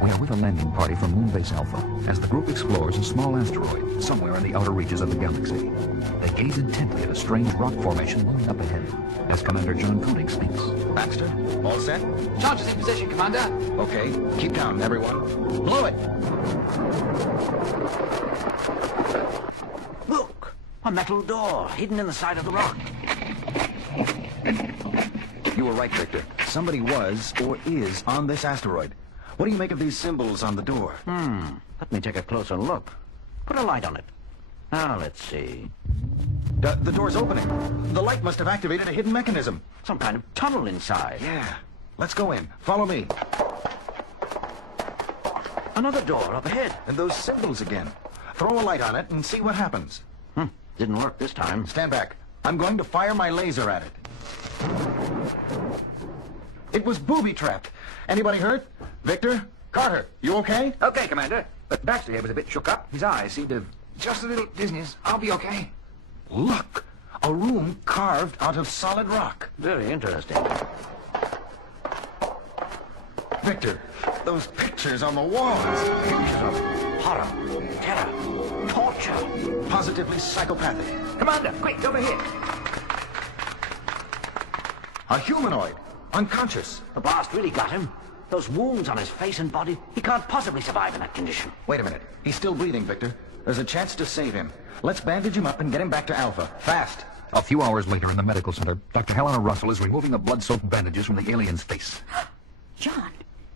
We are with a landing party from Moonbase Alpha as the group explores a small asteroid somewhere in the outer reaches of the galaxy. They gaze intently at a strange rock formation looming up ahead as Commander John Koenig speaks. Baxter, all set? Charge is in position, Commander. Okay, keep down, everyone. Blow it! Look! A metal door hidden in the side of the rock. You were right, Victor. Somebody was, or is, on this asteroid. What do you make of these symbols on the door? Let me take a closer look. Put a light on it. Now, let's see. The door's opening. The light must have activated a hidden mechanism. Some kind of tunnel inside. Yeah. Let's go in. Follow me. Another door up ahead. And those symbols again. Throw a light on it and see what happens. Didn't work this time. Stand back. I'm going to fire my laser at it. It was booby-trapped. Anybody hurt? Victor? Carter, you okay? Okay, Commander. But Baxter here was a bit shook up. His eyes seemed to... Just a little dizziness. I'll be okay. Look! A room carved out of solid rock. Very interesting. Victor, those pictures on the walls. Pictures of horror, terror, torture. Positively psychopathic. Commander, quick, over here. A humanoid. Unconscious. The blast really got him. Those wounds on his face and body. He can't possibly survive in that condition. Wait a minute. He's still breathing, Victor. There's a chance to save him. Let's bandage him up and get him back to Alpha. Fast. A few hours later in the medical center, Dr. Helena Russell is removing the blood-soaked bandages from the alien's face. John,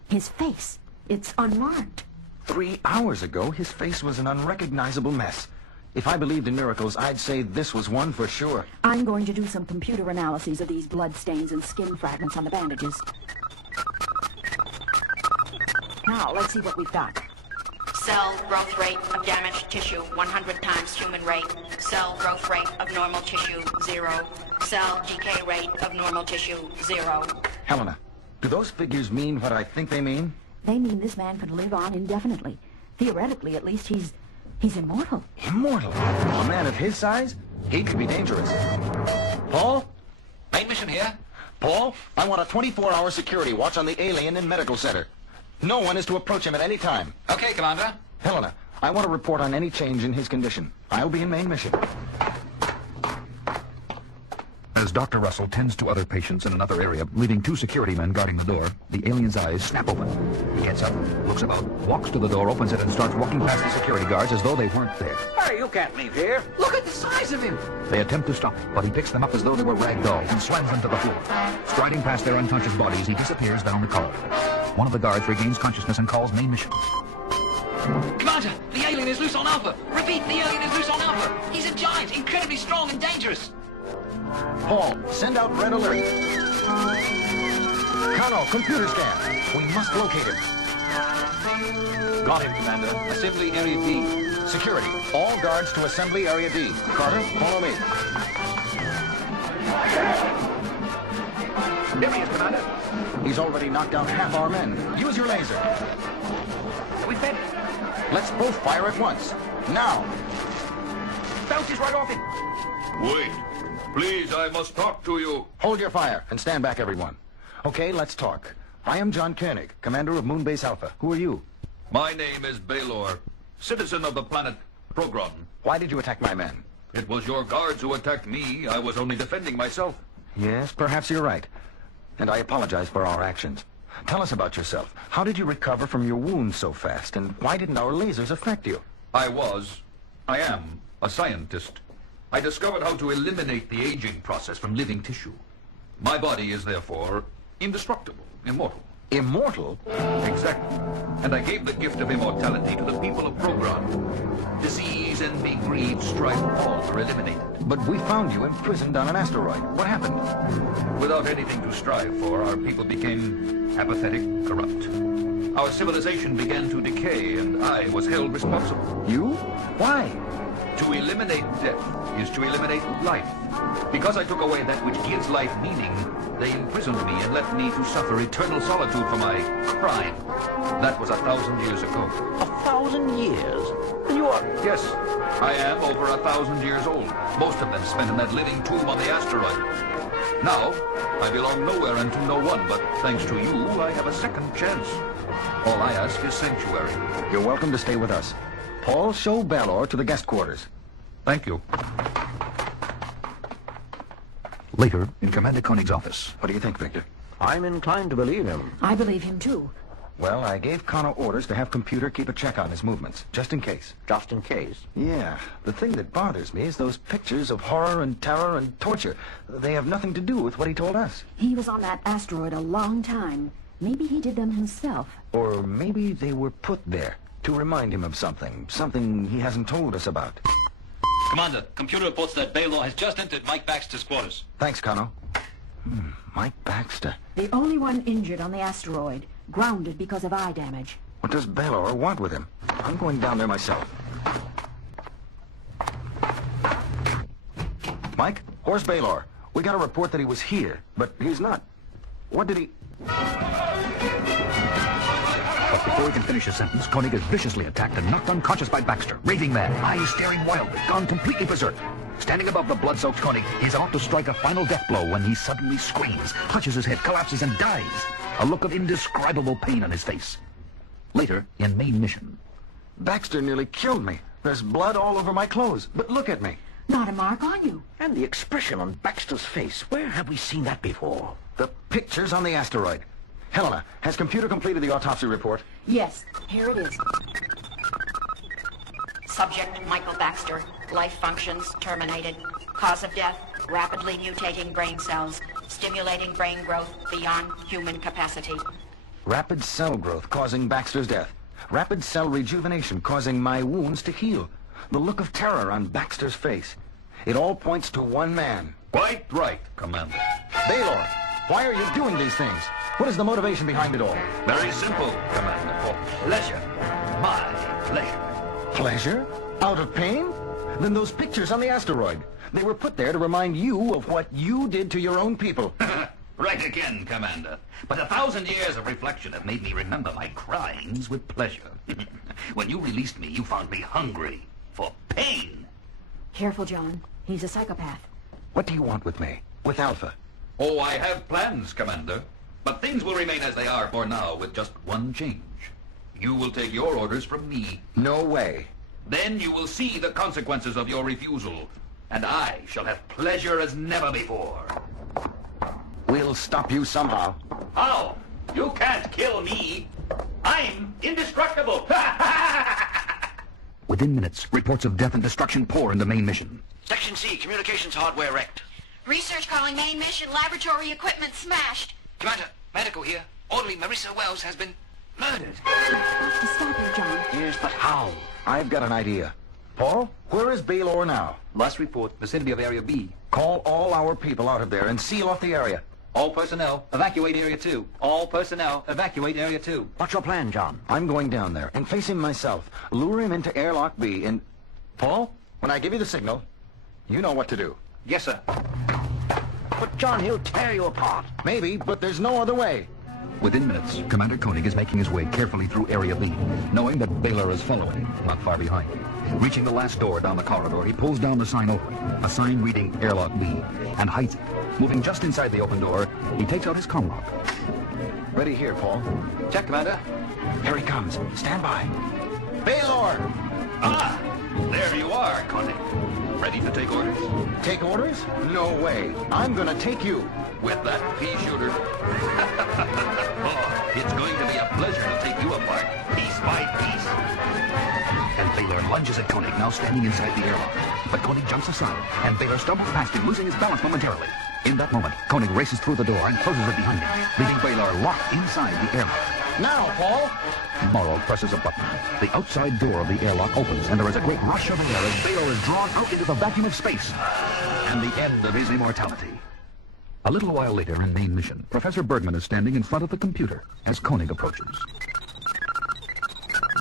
his face. It's unmarked. 3 hours ago, his face was an unrecognizable mess. If I believed in miracles, I'd say this was one for sure. I'm going to do some computer analyses of these blood stains and skin fragments on the bandages. Now, let's see what we've got. Cell growth rate of damaged tissue, 100 times human rate. Cell growth rate of normal tissue, 0. Cell decay rate of normal tissue, 0. Helena, do those figures mean what I think they mean? They mean this man could live on indefinitely. Theoretically, at least, he's immortal. Immortal? A man of his size? He could be dangerous. Paul? Main mission here. Paul, I want a 24-hour security watch on the alien in medical center. No one is to approach him at any time. Okay, Commander. Helena, I want a report on any change in his condition. I'll be in main mission. As Dr. Russell tends to other patients in another area, leaving 2 security men guarding the door, the alien's eyes snap open. He gets up, looks about, walks to the door, opens it, and starts walking past the security guards as though they weren't there. Hey, you can't leave here. Look at the size of him. They attempt to stop him, but he picks them up as though they were rag dolls and slams them to the floor. Striding past their unconscious bodies, he disappears down the corridor. One of the guards regains consciousness and calls main mission. Commander, the alien is loose on Alpha. Repeat, the alien is loose on Alpha. He's a giant, incredibly strong and dangerous. Paul, send out red alert. Kano, computer scan. We must locate him. Got him, Commander. Assembly Area D. Security, all guards to Assembly Area D. Carter, follow me. There he is, Commander. He's already knocked out half our men. Use your laser. We fed. Let's both fire at once. Now. Bounces right off him. Wait. Please, I must talk to you. Hold your fire and stand back, everyone. Okay, let's talk. I am John Koenig, commander of Moonbase Alpha. Who are you? My name is Baylor, citizen of the planet Progron. Why did you attack my men? It was your guards who attacked me. I was only defending myself. Yes, perhaps you're right. And I apologize for our actions. Tell us about yourself. How did you recover from your wounds so fast? And why didn't our lasers affect you? I am, a scientist. I discovered how to eliminate the aging process from living tissue. My body is therefore indestructible, immortal. Immortal? Exactly. And I gave the gift of immortality to the people of Progron. Disease and greed strive all to eliminate it. But we found you imprisoned on an asteroid. What happened? Without anything to strive for, our people became apathetic, corrupt. Our civilization began to decay, and I was held responsible. You? Why? To eliminate death is to eliminate life. Because I took away that which gives life meaning, they imprisoned me and left me to suffer eternal solitude for my crime. That was 1,000 years ago. 1,000 years? And you are... Yes, I am over 1,000 years old. Most of them spent in that living tomb on the asteroid. Now, I belong nowhere and to no one, but thanks to you, I have a second chance. All I ask is sanctuary. You're welcome to stay with us. Paul, show Balor to the guest quarters. Thank you. Later, in Commander Koenig's office. What do you think, Victor? I'm inclined to believe him. I believe him, too. Well, I gave Connor orders to have Computer keep a check on his movements, just in case. Just in case. Yeah, the thing that bothers me is those pictures of horror and terror and torture. They have nothing to do with what he told us. He was on that asteroid a long time. Maybe he did them himself. Or maybe they were put there to remind him of something he hasn't told us about. Commander, computer reports that Balor has just entered Mike Baxter's quarters. Thanks, Connor. Mike Baxter. The only one injured on the asteroid, grounded because of eye damage. What does Balor want with him? I'm going down there myself. Mike, where's Balor? We got a report that he was here, but he's not. What did he... But before he can finish his sentence, Koenig is viciously attacked and knocked unconscious by Baxter, raving mad, eyes staring wildly, gone completely berserk. Standing above the blood-soaked Koenig, he is about to strike a final death blow when he suddenly screams, clutches his head, collapses, and dies. A look of indescribable pain on his face. Later, in main mission. Baxter nearly killed me. There's blood all over my clothes. But look at me. Not a mark on you. And the expression on Baxter's face. Where have we seen that before? The pictures on the asteroid. Helena, has Computer completed the autopsy report? Yes, here it is. Subject Michael Baxter. Life functions terminated. Cause of death, rapidly mutating brain cells, stimulating brain growth beyond human capacity. Rapid cell growth causing Baxter's death. Rapid cell rejuvenation causing my wounds to heal. The look of terror on Baxter's face. It all points to one man. Quite right, Commander. Balor, why are you doing these things? What is the motivation behind it all? Very simple, Commander. For pleasure. My pleasure. Pleasure? Out of pain? Then those pictures on the asteroid. They were put there to remind you of what you did to your own people. Right again, Commander. But 1,000 years of reflection have made me remember my crimes with pleasure. When you released me, you found me hungry for pain. Careful, John. He's a psychopath. What do you want with me? With Alpha? Oh, I have plans, Commander. But things will remain as they are for now, with just one change. You will take your orders from me. No way. Then you will see the consequences of your refusal. And I shall have pleasure as never before. We'll stop you somehow. How? You can't kill me. I'm indestructible. Within minutes, reports of death and destruction pour into main mission. Section C, communications hardware wrecked. Research calling main mission, laboratory equipment smashed. Commander, medical here. Orderly Marissa Wells has been murdered. Stop here, John. Yes, but how? I've got an idea. Paul, where is Balor now? Last report, vicinity of Area B. Call all our people out of there and seal off the area. All personnel, evacuate Area 2. All personnel, evacuate Area 2. What's your plan, John? I'm going down there and face him myself. Lure him into airlock B and... Paul, when I give you the signal, you know what to do. Yes, sir. But, John, he'll tear you apart. Maybe, but there's no other way. Within minutes, Commander Koenig is making his way carefully through Area B, knowing that Balor is following, not far behind. Reaching the last door down the corridor, he pulls down the sign open, a sign reading Airlock B, and hides it. Moving just inside the open door, he takes out his comm lock. Ready here, Paul. Check, Commander. Here he comes. Stand by. Balor! Ah! There you are, Koenig. Ready to take orders? Take orders? No way. I'm gonna take you. With that pea shooter? Oh, it's going to be a pleasure to take you apart, piece by piece. And Balor lunges at Koenig, now standing inside the airlock. But Koenig jumps aside, and Balor stumbles past him, losing his balance momentarily. In that moment, Koenig races through the door and closes it behind him, leaving Balor locked inside the airlock. Now, Paul! Morrow presses a button. The outside door of the airlock opens, and there is a great rush of air as Balor is drawn out into the vacuum of space. And the end of his immortality. A little while later in main mission, Professor Bergman is standing in front of the computer as Koenig approaches.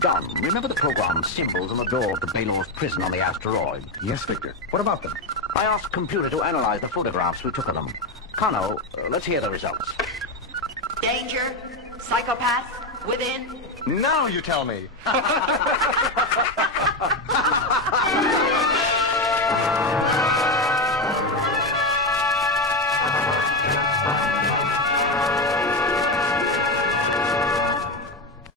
John, remember the program symbols on the door of the Balor's prison on the asteroid? Yes, Victor. What about them? I asked computer to analyze the photographs we took of them. Connor, let's hear the results. Danger. Psychopath. Within. Now you tell me.